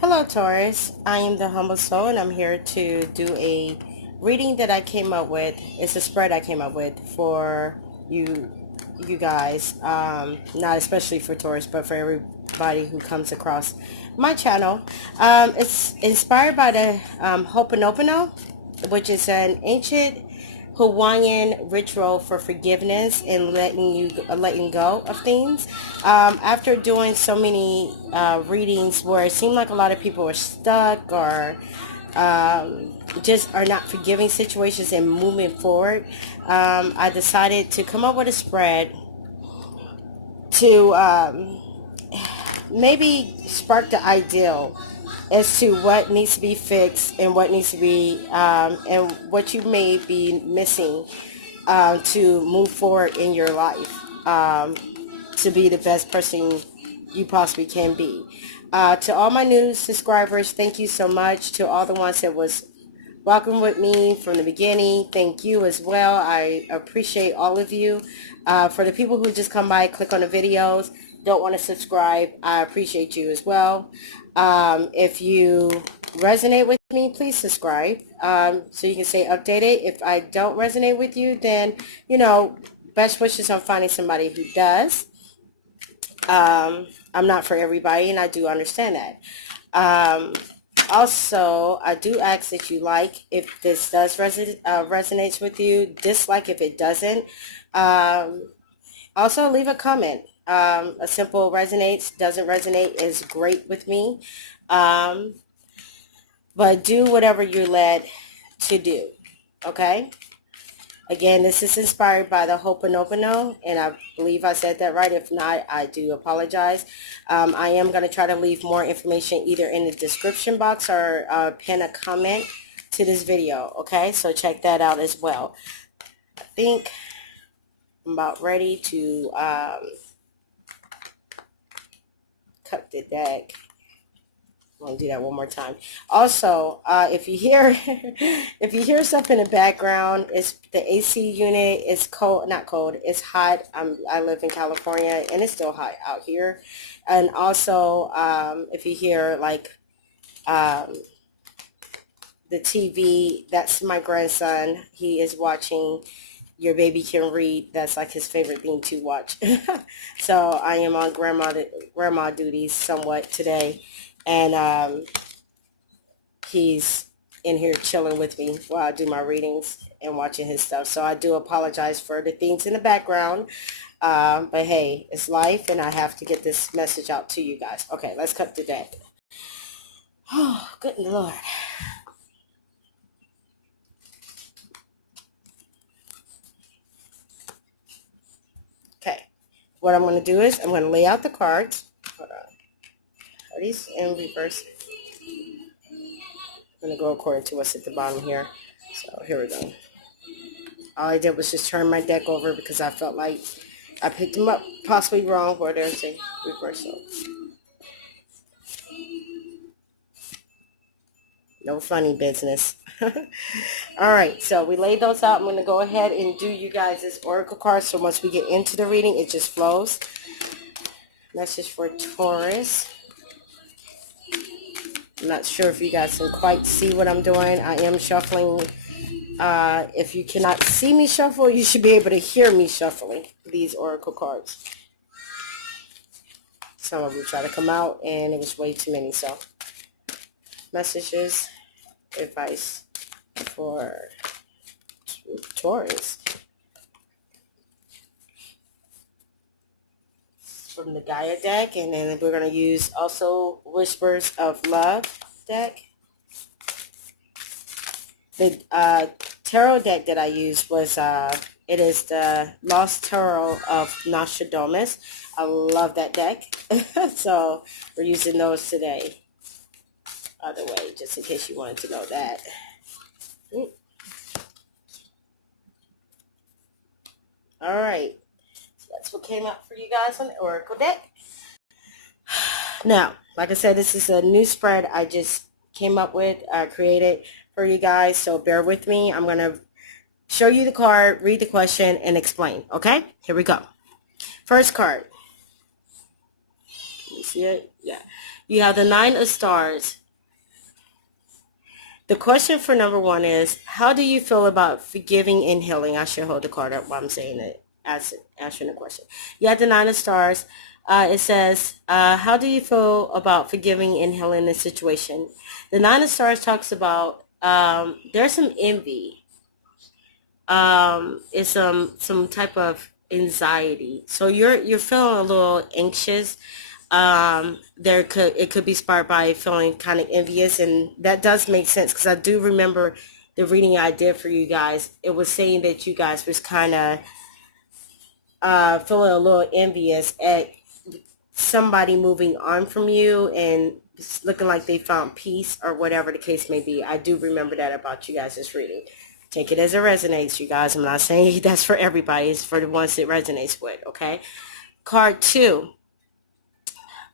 Hello, Taurus. I am the Humble Soul, and I'm here to do a reading that I came up with. It's a spread I came up with for you guys. Not especially for Taurus, but for everybody who comes across my channel. It's inspired by the Ho'oponopono, which is an ancient Hawaiian ritual for forgiveness and letting go of things. After doing so many readings where it seemed like a lot of people were stuck or just are not forgiving situations and moving forward, I decided to come up with a spread to maybe spark the ideal as to what needs to be fixed and what needs to be and what you may be missing to move forward in your life, to be the best person you possibly can be. To all my new subscribers, thank you so much. To all the ones that was walking with me from the beginning, thank you as well. I appreciate all of you. For the people who just come by, click on the videos, don't want to subscribe, I appreciate you as well. If you resonate with me, please subscribe, so you can stay updated. If I don't resonate with you, then, best wishes on finding somebody who does. I'm not for everybody, and I do understand that. Also, I do ask that you like if this does resonates with you, dislike if it doesn't. Also, leave a comment. A simple resonates, doesn't resonate is great with me. But do whatever you're led to do. Okay? Again, this is inspired by the Ho'oponopono, and I believe I said that right. If not, I do apologize. I am going to try to leave more information either in the description box or pin a comment to this video. Okay? So check that out as well. I think I'm about ready to cut the deck. I'm gonna do that one more time. Also, if you hear if you hear stuff in the background, it's the AC unit. It's cold, not cold. It's hot. I live in California, and it's still hot out here. And also, if you hear like the TV, that's my grandson. He is watching Your Baby Can Read. That's like his favorite thing to watch. So I am on grandma duties somewhat today. And he's in here chilling with me while I do my readings and watching his stuff. So I do apologize for the things in the background. But hey, it's life, and I have to get this message out to you guys. Okay, let's cut the deck. Oh, good Lord. Okay, what I'm going to do is I'm going to lay out the cards. Hold on. Are these in reverse? I'm going to go according to what's at the bottom here. So here we go. All I did was just turn my deck over because I felt like I picked them up possibly wrong, where there's a reversal. No funny business. All right, so we laid those out. I'm going to go ahead and do you guys this oracle card. So once we get into the reading, it just flows. Message for Taurus. I'm not sure if you guys can quite see what I'm doing. I am shuffling. If you cannot see me shuffle, you should be able to hear me shuffling these oracle cards. Some of them try to come out, and it was way too many. So, messages, advice for Taurus from the Gaia deck, and then we're going to use also Whispers of Love deck. The tarot deck that I used was it is the Lost Tarot of Nostradamus. I love that deck. So we're using those today. Other way, just in case you wanted to know that. All right. So that's what came out for you guys on the Oracle deck. Now, like I said, this is a new spread I just came up with, created for you guys. So bear with me. I'm going to show you the card, read the question, and explain. Okay? Here we go. First card. Can you see it? Yeah. You have the Nine of Stars. The question for number one is, how do you feel about forgiving and healing? I should hold the card up while I'm saying it, answering the question. You have the Nine of Stars. It says, how do you feel about forgiving and healing the situation? The Nine of Stars talks about there's some envy. It's some type of anxiety. So you're feeling a little anxious. It could be sparked by feeling kind of envious, and that does make sense because I do remember the reading I did for you guys. It was saying that you guys was kind of feeling a little envious at somebody moving on from you and looking like they found peace or whatever the case may be. I do remember that about you guys this reading. Take it as it resonates, you guys. I'm not saying that's for everybody. It's for the ones it resonates with, okay? Card 2.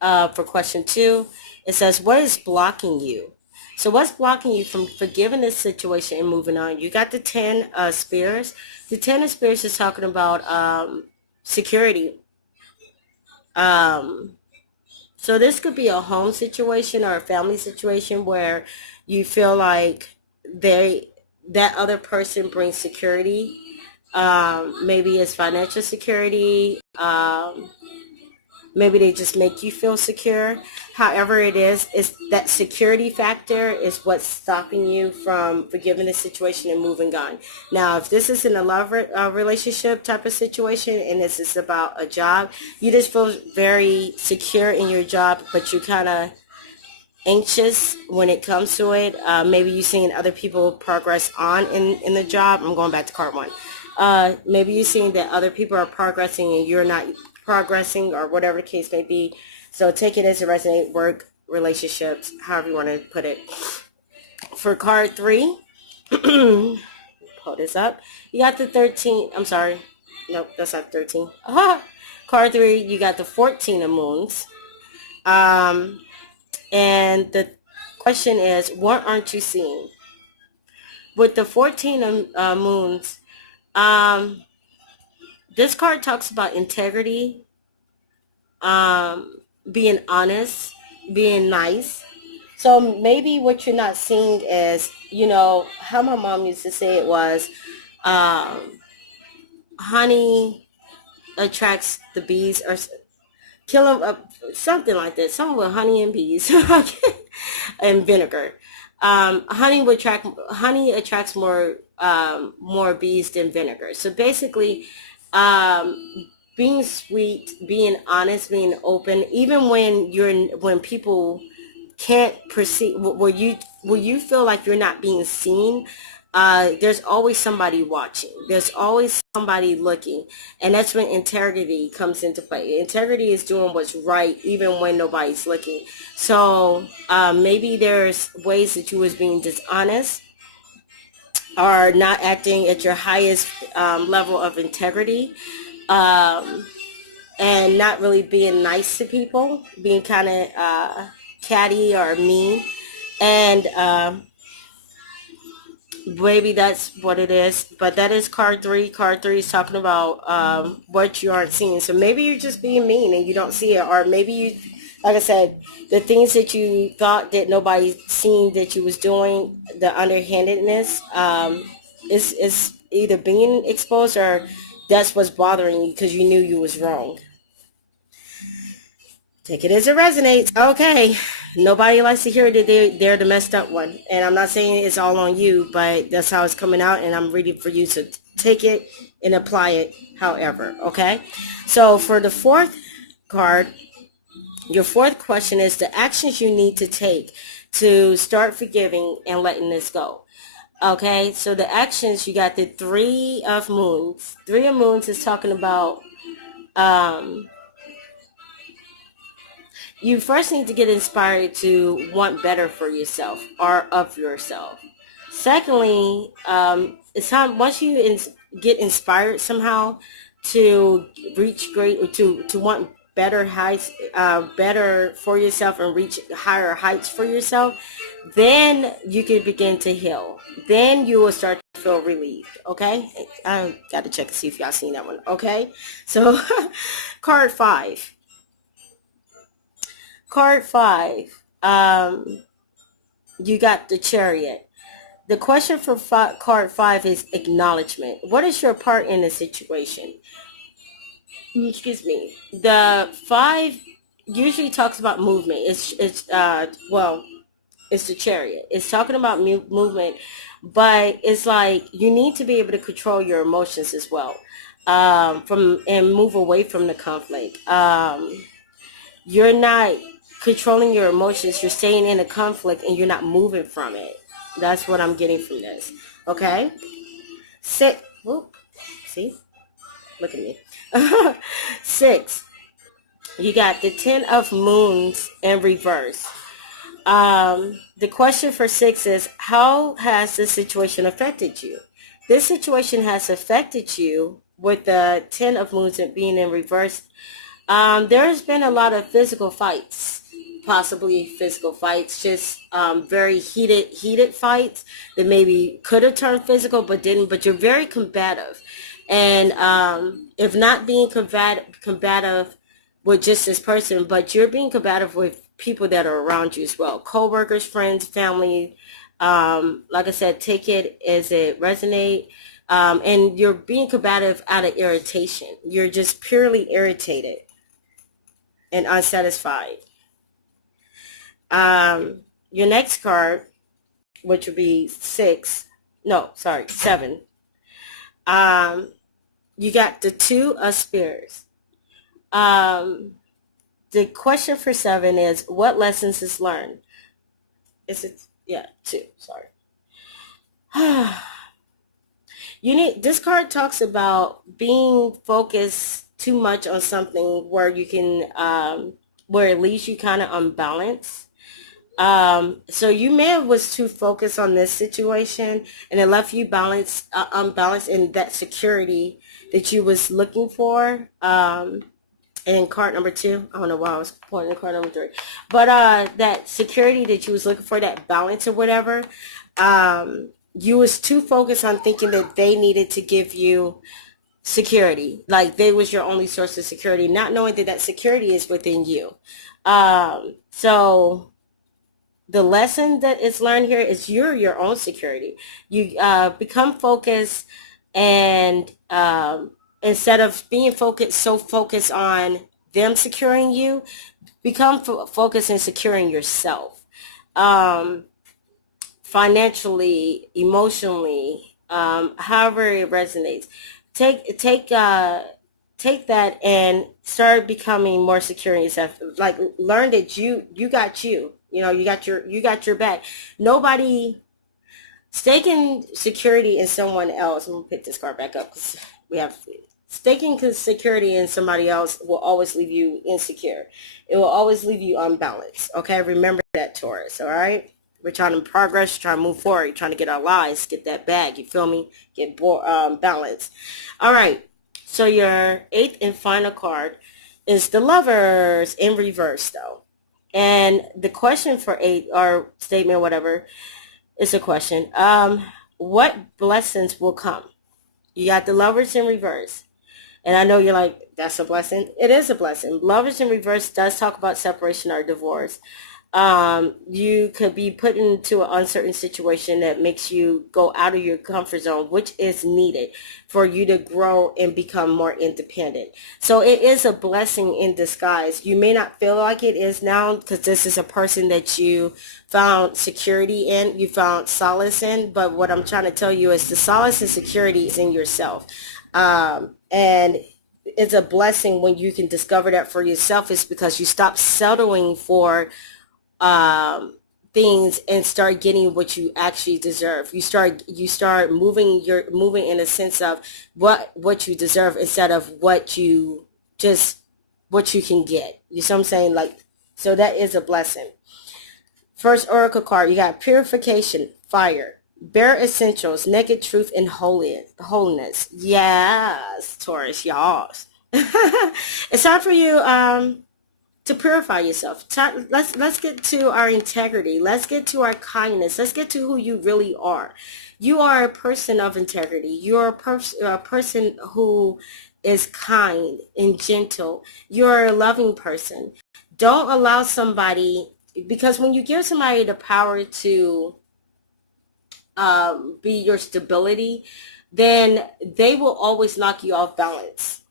For question 2, it says, what is blocking you? So what's blocking you from forgiving this situation and moving on? You got the 10 Spears. The 10 of Spears is talking about security. So this could be a home situation or a family situation where you feel like that other person brings security. Maybe it's financial security. Maybe they just make you feel secure. However it is, it's that security factor is what's stopping you from forgiving the situation and moving on. Now, if this is in a love relationship type of situation and this is about a job, you just feel very secure in your job, but you kind of anxious when it comes to it. Maybe you've seen other people progress on in the job. I'm going back to card 1. Maybe you've seen that other people are progressing and you're not progressing or whatever the case may be. So take it as a resonate, work, relationships, however you want to put it. For card 3, pull this up. You got the 13. I'm sorry. Nope, that's not 13. Card 3, you got the 14 of moons. And the question is, what aren't you seeing? With the 14 of moons, this card talks about integrity, being honest, being nice. So maybe what you're not seeing is, how my mom used to say it was, honey attracts the bees, or kill them up, something like that. Something with honey and bees and vinegar. Honey attracts more bees than vinegar. So basically, being sweet, being honest, being open, even when people can't perceive, where you feel like you're not being seen, there's always somebody watching. There's always somebody looking. And that's when integrity comes into play. Integrity is doing what's right even when nobody's looking. So maybe there's ways that you was being dishonest or not acting at your highest level of integrity, and not really being nice to people, being kind of catty or mean. And maybe that's what it is. But that is card 3. Card 3 is talking about what you aren't seeing. So maybe you're just being mean and you don't see it. Or maybe you, like I said, the things that you thought that nobody seen that you was doing, the underhandedness, is either being exposed or that's what's bothering you because you knew you was wrong. Take it as it resonates. Okay. Nobody likes to hear that they're the messed up one. And I'm not saying it's all on you, but that's how it's coming out. And I'm ready for you to take it and apply it however. Okay. So for the 4th card, your 4th question is the actions you need to take to start forgiving and letting this go. Okay. So the actions, you got the 3 of moons. 3 of moons is talking about, you first need to get inspired to want better for yourself or of yourself. Secondly, it's time once you get inspired somehow to reach great, to want better heights, better for yourself and reach higher heights for yourself, then you can begin to heal. Then you will start to feel relieved. Okay, I got to check to see if y'all seen that one. Okay, so card 5. Card 5. You got the Chariot. The question for card 5 is acknowledgement. What is your part in the situation? Excuse me. The 5 usually talks about movement. It's the Chariot. It's talking about movement, but it's like you need to be able to control your emotions as well, from and move away from the conflict. You're not controlling your emotions. You're staying in a conflict and you're not moving from it. That's what I'm getting from this. Okay. Six. Whoop. See? Look at me. 6. You got the 10 of moons in reverse. The question for 6 is, how has this situation affected you? This situation has affected you with the 10 of moons being in reverse. There's been a lot of physical fights, possibly physical fights, just very heated fights that maybe could have turned physical but didn't. But you're very combative, and if not being combative with just this person, but you're being combative with people that are around you as well, co-workers, friends, family. Like I said, take it as it resonate. And you're being combative out of irritation. You're just purely irritated and unsatisfied. Your next card, which would be 7. You got the 2 of Spears. The question for 7 is, what lessons is learned? Is it, yeah, 2, sorry. This card talks about being focused too much on something where you can, where it leaves you kind of unbalanced. So you may have was too focused on this situation and it left you unbalanced in that security that you was looking for. And card number 2, I don't know why I was pointing to card number 3, but that security that you was looking for, that balance or whatever, you was too focused on thinking that they needed to give you security, like they was your only source of security, not knowing that security is within you. So the lesson that is learned here is you're your own security. You become focused, and instead of being focused on them securing you, become focused in securing yourself, financially, emotionally, however it resonates. Take that and start becoming more secure in yourself. Like, learn that you got you. You know, you got your back. Nobody staking security in someone else. I'm gonna pick this card back up because we have staking security in somebody else will always leave you insecure. It will always leave you unbalanced. Okay, remember that, Taurus. All right, we're trying to progress, trying to move forward, trying to get our lives, get that bag. You feel me? Get balanced. All right. So your 8th and final card is the Lovers in reverse, though. And the question for 8, or statement, whatever, is a question. What blessings will come? You got the Lovers in reverse. And I know you're like, that's a blessing. It is a blessing. Lovers in reverse does talk about separation or divorce. You could be put into an uncertain situation that makes you go out of your comfort zone, which is needed for you to grow and become more independent. So it is a blessing in disguise. You may not feel like it is now because this is a person that you found security in, you found solace in. But what I'm trying to tell you is the solace and security is in yourself. And it's a blessing when you can discover that for yourself. It's because you stop settling for things and start getting what you actually deserve. You start moving in a sense of what you deserve instead of what you can get. You see what I'm saying? Like, so that is a blessing. First oracle card, you got purification, fire, bare essentials, naked truth, and holiness. Yes, Taurus, y'all. It's time for you to purify yourself. Let's get to our integrity. Let's get to our kindness. Let's get to who you really are. You are a person of integrity. You're a person who is kind and gentle. You're a loving person. Don't allow somebody, because when you give somebody the power to be your stability, then they will always knock you off balance,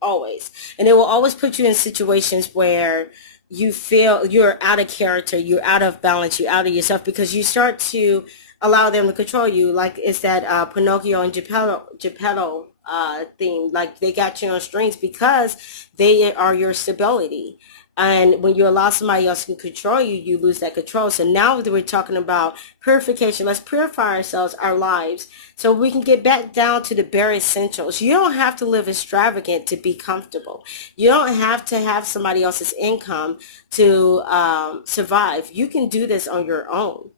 always. And it will always put you in situations where you feel you're out of character, you're out of balance, you're out of yourself, because you start to allow them to control you. Like it's that Pinocchio and Geppetto theme. Like they got you on strings because they are your stability. And when you allow somebody else to control you, you lose that control. So now that we're talking about purification, let's purify ourselves, our lives, so we can get back down to the bare essentials. You don't have to live extravagant to be comfortable. You don't have to have somebody else's income to survive. You can do this on your own.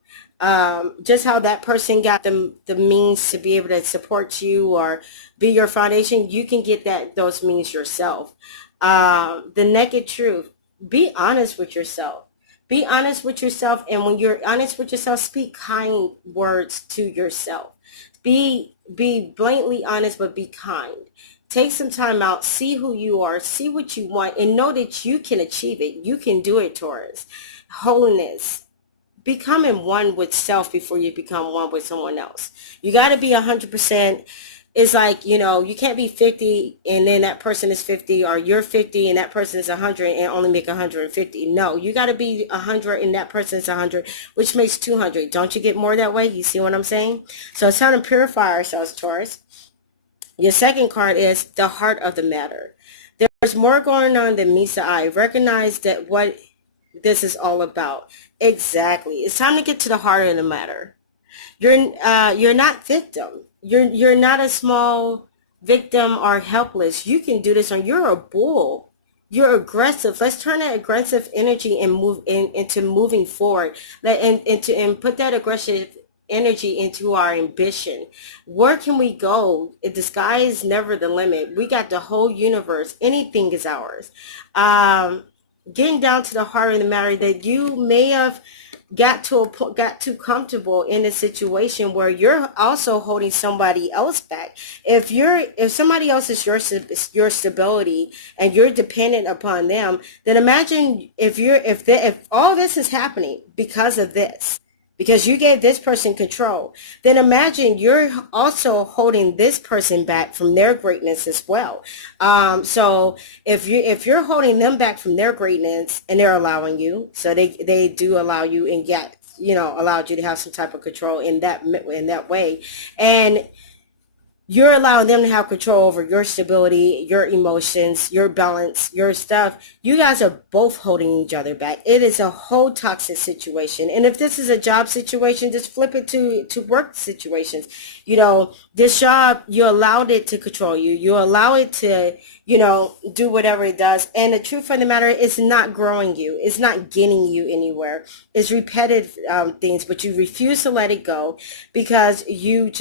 Just how that person got the means to be able to support you or be your foundation, you can get those means yourself. The naked truth. Be honest with yourself. Be honest with yourself, and when you're honest with yourself, speak kind words to yourself. Be blatantly honest, but be kind. Take some time out, see who you are, see what you want, and know that you can achieve it. You can do it, Taurus. Wholeness. Becoming one with self before you become one with someone else. You got to be 100%. It's like, you can't be 50 and then that person is 50, or you're 50 and that person is 100 and only make 150. No, you got to be 100 and that person is 100, which makes 200. Don't you get more that way? You see what I'm saying? So it's time to purify ourselves, Taurus. Your second card is the heart of the matter. There's more going on than meets the eye. Recognize that what this is all about. Exactly. It's time to get to the heart of the matter. You're not victim. You're not a small victim or helpless. You can do this you're a bull. You're aggressive. Let's turn that aggressive energy and move into moving forward. And put that aggressive energy into our ambition. Where can we go? The sky is never the limit. We got the whole universe. Anything is ours. Getting down to the heart of the matter, that you may have got too comfortable in a situation where you're also holding somebody else back. If somebody else is your stability and you're dependent upon them, then imagine if all this is happening because of this, because you gave this person control, then imagine you're also holding this person back from their greatness as well. So if you're holding them back from their greatness, and they're allowing you, so they do allow you and get, allowed you to have some type of control in that way, and you're allowing them to have control over your stability, your emotions, your balance, your stuff. You guys are both holding each other back. It is a whole toxic situation. And if this is a job situation, just flip it to work situations. This job, you allowed it to control you. You allow it to, do whatever it does. And the truth of the matter, it's not growing you. It's not getting you anywhere. It's repetitive things, but you refuse to let it go because you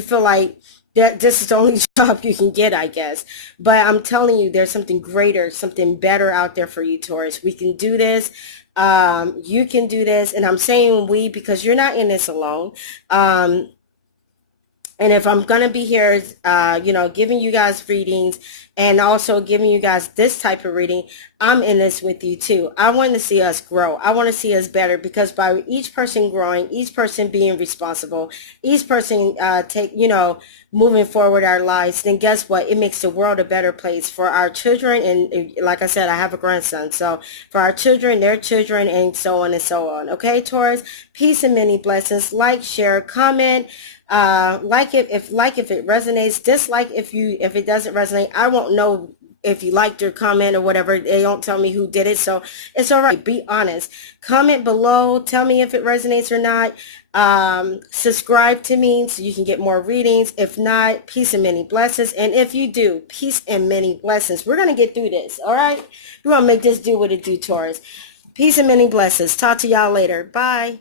feel like that this is the only job you can get, I guess. But I'm telling you, there's something greater, something better out there for you, Taurus. We can do this. You can do this. And I'm saying we because you're not in this alone. And if I'm going to be here, giving you guys readings and also giving you guys this type of reading, I'm in this with you too. I want to see us grow. I want to see us better, because by each person growing, each person being responsible, each person moving forward our lives, then guess what? It makes the world a better place for our children. And like I said, I have a grandson. So for our children, their children, and so on and so on. Okay, Taurus, peace and many blessings. Like, share, comment. Like it if it resonates, dislike if it doesn't resonate. I won't know if you liked your comment or whatever. They don't tell me who did it, so it's all right. Be honest. Comment below, tell me if it resonates or not. Subscribe to me so you can get more readings. If not, peace and many blessings. And if you do, peace and many blessings. We're gonna get through this. All right, we're gonna make this do what it do, Taurus. Peace and many blessings. Talk to y'all later. Bye.